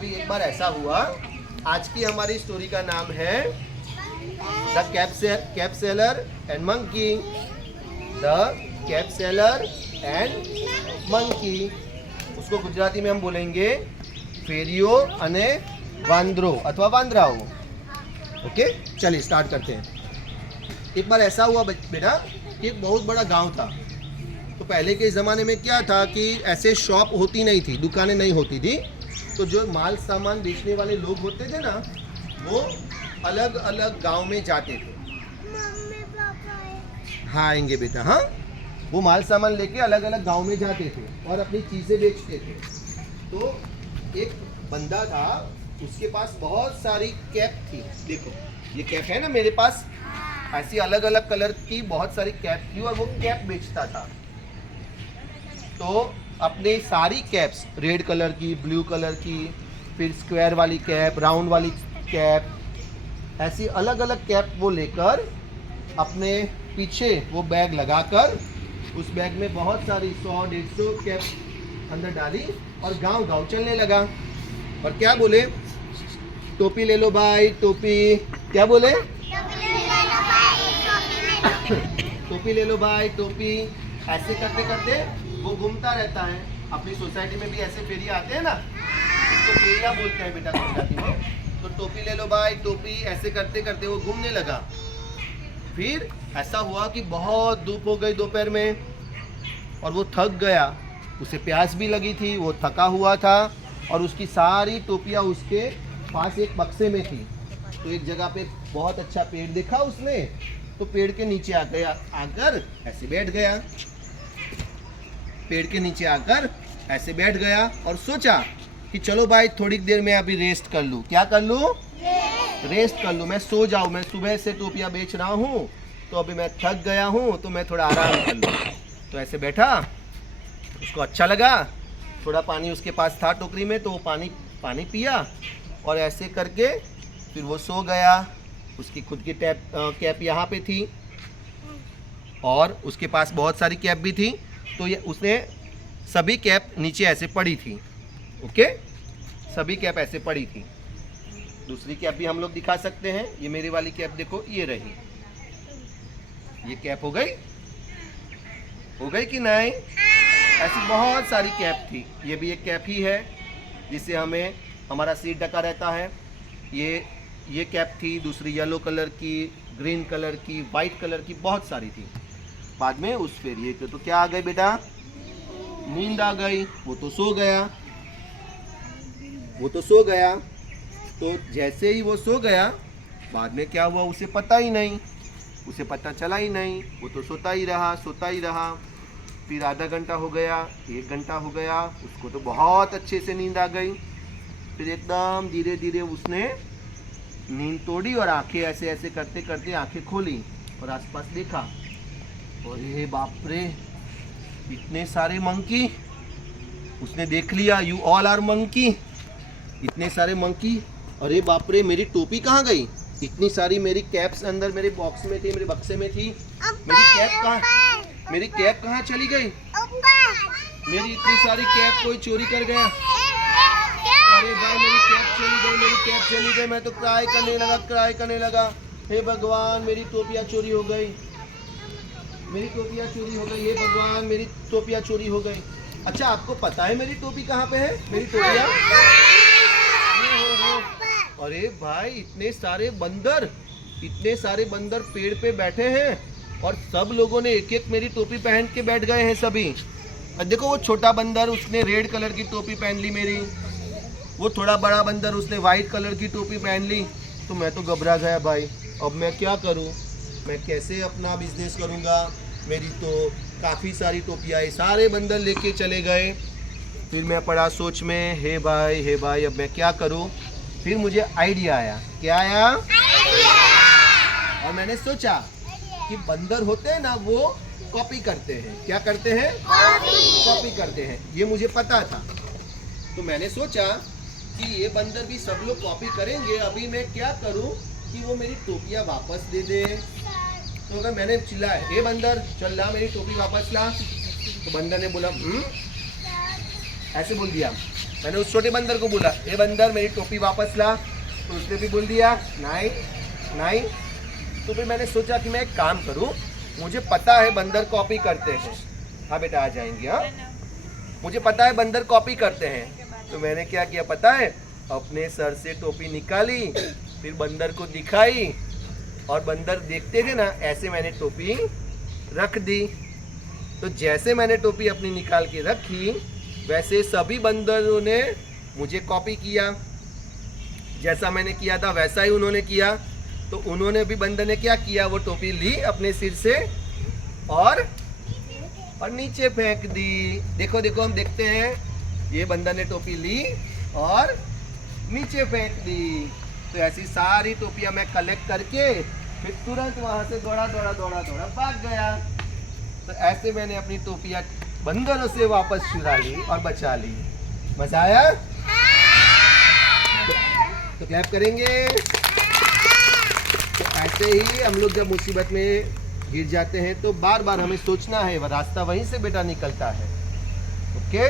अभी एक बार ऐसा हुआ, आज की हमारी स्टोरी का नाम है the cap seller and monkey. The cap seller and monkey, उसको गुजराती में हम बोलेंगे फेरियो अने वांद्रो अथवा वांद्राओ। ओके, चलिए स्टार्ट करते हैं। एक बार ऐसा हुआ बेटा कि एक बहुत बड़ा गांव था। तो पहले के ज़माने में क्या था कि ऐसे शॉप होती नहीं थी, दुकानें नहीं होती थी, तो जो माल सामान बेचने वाले लोग होते थे ना, वो अलग अलग गांव में जाते थे। हाँ आएंगे बेटा, हाँ, वो माल सामान लेके अलग अलग गांव में जाते थे और अपनी चीज़ें बेचते थे। तो एक बंदा था, उसके पास बहुत सारी कैप थी। देखो ये कैप है ना मेरे पास, ऐसी अलग अलग कलर की बहुत सारी कैप थी और वो कैप बेचता था। तो अपने सारी कैप्स, रेड कलर की, ब्लू कलर की, फिर स्क्वायर वाली कैप, राउंड वाली कैप, ऐसी अलग अलग कैप वो लेकर अपने पीछे वो बैग लगाकर, उस बैग में बहुत सारी 100-150 कैप अंदर डाली और गांव गांव चलने लगा। और क्या बोले? टोपी ले लो भाई, टोपी। क्या बोले? टोपी ले लो भाई, टोपी। ऐसे करते करते वो घूमता रहता है। अपनी सोसाइटी में भी ऐसे फेरिया आते हैं ना, उसको फेरिया बोलते हैं बेटा गुजराती में। तो टोपी ले लो भाई, टोपी। ऐसे करते करते वो घूमने लगा। फिर ऐसा हुआ कि बहुत धूप हो गई दोपहर में और वो थक गया, उसे प्यास भी लगी थी, वो थका हुआ था और उसकी सारी टोपियाँ उसके पास एक बक्से में थी। तो एक जगह पे बहुत अच्छा पेड़ देखा उसने, तो पेड़ के नीचे आकर ऐसे बैठ गया। पेड़ के नीचे आकर ऐसे बैठ गया और सोचा कि चलो भाई थोड़ी देर में अभी रेस्ट कर लूँ। क्या कर लूँ? रेस्ट कर लूँ, मैं सो जाऊँ। मैं सुबह से टोपियाँ बेच रहा हूँ, तो अभी मैं थक गया हूँ, तो मैं थोड़ा आराम कर लूँ। तो ऐसे बैठा, उसको अच्छा लगा। थोड़ा पानी उसके पास था टोकरी में, तो वो पानी पिया और ऐसे करके फिर वो सो गया। उसकी खुद की कैप यहाँ पे थी और उसके पास बहुत सारी कैप भी थी। तो ये उसने सभी कैप नीचे ऐसे पड़ी थी। ओके, सभी कैप ऐसे पड़ी थी। दूसरी कैप भी हम लोग दिखा सकते हैं। ये मेरी वाली कैप देखो, ये रही। ये कैप हो गई कि नहीं? ऐसी बहुत सारी कैप थी। ये भी एक कैप ही है जिससे हमें हमारा सिर ढका रहता है। ये कैप थी। दूसरी येलो कलर की, ग्रीन कलर की, वाइट कलर की, बहुत सारी थी। बाद में उस फेरिये के तो क्या आ गई बेटा? नींद आ गई। वो तो सो गया। तो जैसे ही वो सो गया, बाद में क्या हुआ उसे पता ही नहीं, उसे पता चला ही नहीं। वो तो सोता ही रहा। फिर आधा घंटा हो गया, 1 घंटा हो गया, उसको तो बहुत अच्छे से नींद आ गई। फिर एकदम धीरे धीरे उसने नींद तोड़ी और आंखें ऐसे ऐसे करते करते आंखें खोली और आसपास देखा। अरे बाप रे, इतने सारे मंकी! उसने देख लिया, यू ऑल आर मंकी। इतने सारे मंकी! अरे बाप रे, मेरी टोपी कहाँ गई? इतनी सारी मेरी कैप्स अंदर मेरे बॉक्स में थी, मेरे बक्से में थी। मेरी कैप कहाँ चली गई? मेरी इतनी सारी कैप कोई चोरी कर गया। अरे भाई, मेरी कैप चली गई। मैं तो क्राई करने लगा। हे भगवान, मेरी टोपियाँ चोरी हो गई। हे भगवान, मेरी टोपियाँ चोरी हो गई। अच्छा, आपको पता है मेरी टोपी कहाँ पे है? मेरी टोपियाँ? अरे भाई, इतने सारे बंदर पेड़ पे बैठे हैं और सब लोगों ने एक एक मेरी टोपी पहन के बैठ गए हैं सभी। और देखो वो छोटा बंदर, उसने रेड कलर की टोपी पहन ली मेरी। वो थोड़ा बड़ा बंदर, उसने वाइट कलर की टोपी पहन ली। तो मैं तो घबरा गया भाई। अब मैं क्या करूं? मैं कैसे अपना बिजनेस करूंगा? मेरी तो काफ़ी सारी टोपियाँ सारे बंदर लेके चले गए। फिर मैं पड़ा सोच में, हे भाई अब मैं क्या करूं? फिर मुझे आइडिया आया। क्या आया? और मैंने सोचा कि बंदर होते हैं ना, वो कॉपी करते हैं। क्या करते हैं? कॉपी करते हैं। ये मुझे पता था। तो मैंने सोचा कि ये बंदर भी सब लोग कॉपी करेंगे। अभी मैं क्या करूं कि वो मेरी टोपियाँ वापस दे दे। तो अगर मैंने चिल्लाया, हे बंदर चल ला मेरी टोपी वापस ला। तो बंदर ने बोला ऐसे बोल दिया, मैंने उस छोटे बंदर को बोला, ए बंदर मेरी टोपी वापस ला, तो उसने भी बोल दिया नहीं नहीं। तो फिर मैंने सोचा कि मैं एक काम करूं, मुझे पता है बंदर कॉपी करते हैं। हाँ बेटा आ जाएंगे। हाँ मुझे पता है बंदर कॉपी करते हैं। तो मैंने क्या किया पता है, अपने सर से टोपी निकाली, फिर बंदर को दिखाई, और बंदर देखते थे ना, ऐसे मैंने टोपी रख दी। तो जैसे मैंने टोपी अपनी निकाल के रखी, वैसे सभी बंदरों ने मुझे कॉपी किया। जैसा मैंने किया था वैसा ही उन्होंने किया। तो उन्होंने भी, बंदर ने क्या किया, वो टोपी ली अपने सिर से और नीचे फेंक दी। देखो देखो हम देखते हैं, ये बंदर ने टोपी ली और नीचे फेंक दी। तो ऐसी सारी टोपियां मैं कलेक्ट करके फिर तुरंत वहां से दौड़ा दौड़ा दौड़ा दौड़ा भाग गया। तो ऐसे मैंने अपनी टोपियां बंदरों से वापस चुरा ली और बचा ली। मजा आया? तो क्लैप करेंगे। तो ऐसे ही हम लोग जब मुसीबत में गिर जाते हैं तो बार बार हमें सोचना है, वह रास्ता वहीं से बेटा निकलता है। ओके।